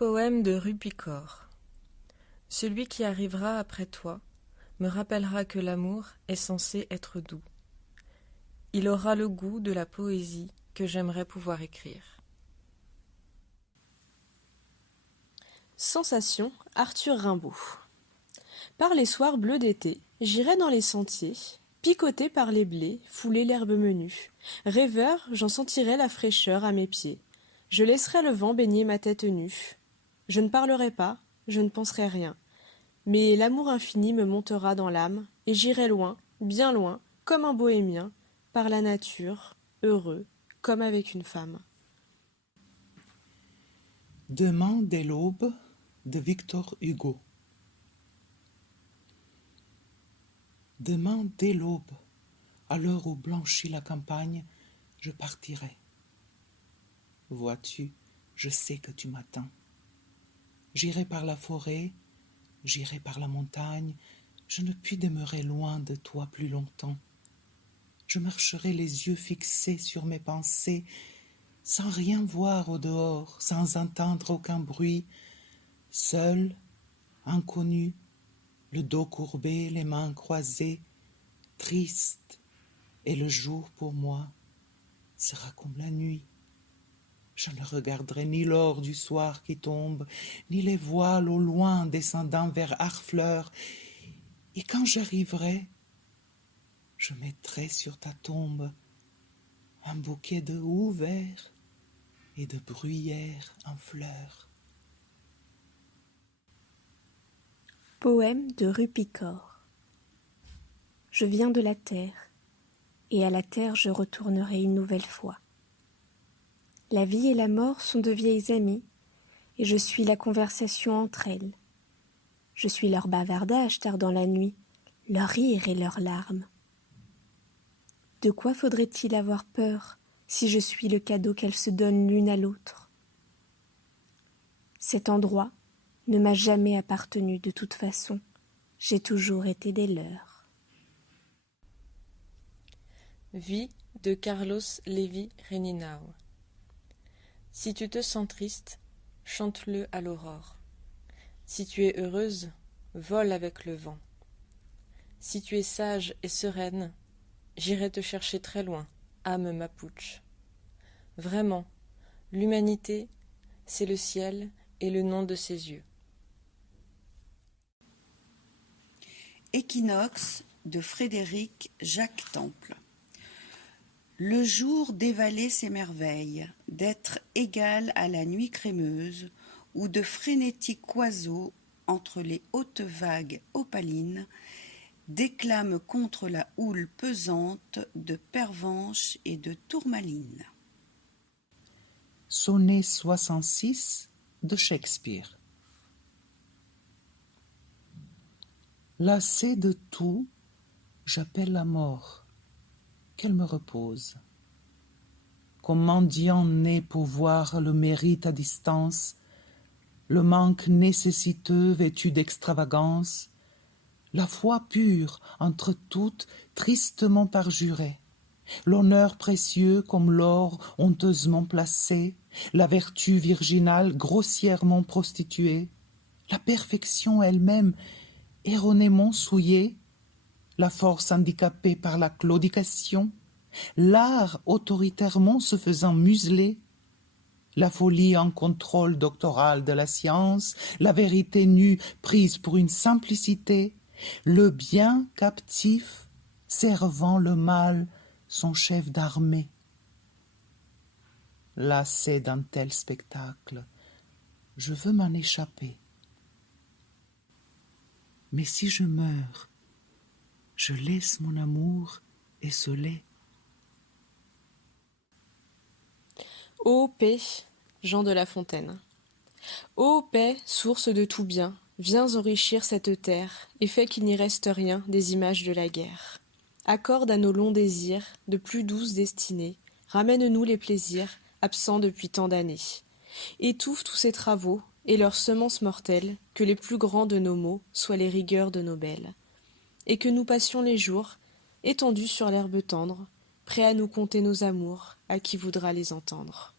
Poème de Rupikor. Celui qui arrivera après toi me rappellera que l'amour est censé être doux. Il aura le goût de la poésie que j'aimerais pouvoir écrire. Sensation, Arthur Rimbaud. Par les soirs bleus d'été, j'irai dans les sentiers, picoté par les blés, fouler l'herbe menue. Rêveur, j'en sentirai la fraîcheur à mes pieds. Je laisserai le vent baigner ma tête nue. Je ne parlerai pas, je ne penserai rien. Mais l'amour infini me montera dans l'âme, et j'irai loin, bien loin, comme un bohémien, par la nature, heureux, comme avec une femme. Demain dès l'aube de Victor Hugo. Demain dès l'aube, à l'heure où blanchit la campagne, je partirai. Vois-tu, je sais que tu m'attends. J'irai par la forêt, j'irai par la montagne, je ne puis demeurer loin de toi plus longtemps. Je marcherai les yeux fixés sur mes pensées, sans rien voir au dehors, sans entendre aucun bruit, seul, inconnu, le dos courbé, les mains croisées, triste, et le jour pour moi sera comme la nuit. Je ne regarderai ni l'or du soir qui tombe, ni les voiles au loin descendant vers Harfleur, et quand j'arriverai, je mettrai sur ta tombe un bouquet de houx verts et de bruyères en fleurs. Poème de Rupikor. Je viens de la terre, et à la terre je retournerai une nouvelle fois. La vie et la mort sont de vieilles amies, et je suis la conversation entre elles. Je suis leur bavardage tard dans la nuit, leur rire et leurs larmes. De quoi faudrait-il avoir peur si je suis le cadeau qu'elles se donnent l'une à l'autre? Cet endroit ne m'a jamais appartenu de toute façon, j'ai toujours été des leurs. Vie de Carlos Lévi Reninao. Si tu te sens triste, chante-le à l'aurore. Si tu es heureuse, vole avec le vent. Si tu es sage et sereine, j'irai te chercher très loin, âme mapuche. Vraiment, l'humanité, c'est le ciel et le nom de ses yeux. Équinoxe de Frédéric Jacques Temple. Le jour dévaler ses merveilles, d'être égal à la nuit crémeuse, où de frénétiques oiseaux, entre les hautes vagues opalines, déclament contre la houle pesante de pervenches et de tourmalines. Sonnet 66 de Shakespeare. Lassé de tout, j'appelle la mort, qu'elle me repose. Comme mendiant né pour voir le mérite à distance, le manque nécessiteux vêtu d'extravagance, la foi pure entre toutes tristement parjurée, l'honneur précieux comme l'or honteusement placé, la vertu virginale grossièrement prostituée, la perfection elle-même erronément souillée, la force handicapée par la claudication, l'art autoritairement se faisant museler, la folie en contrôle doctoral de la science, la vérité nue prise pour une simplicité, le bien captif servant le mal son chef d'armée. Lassé d'un tel spectacle, je veux m'en échapper. Mais si je meurs, je laisse mon amour esselé. Ô paix, Jean de La Fontaine. Ô paix, source de tout bien, viens enrichir cette terre, et fais qu'il n'y reste rien des images de la guerre. Accorde à nos longs désirs de plus douces destinées, ramène-nous les plaisirs, absents depuis tant d'années. Étouffe tous ces travaux, et leurs semences mortelles, que les plus grands de nos maux soient les rigueurs de nos belles. Et que nous passions les jours, étendus sur l'herbe tendre, prêts à nous conter nos amours, à qui voudra les entendre.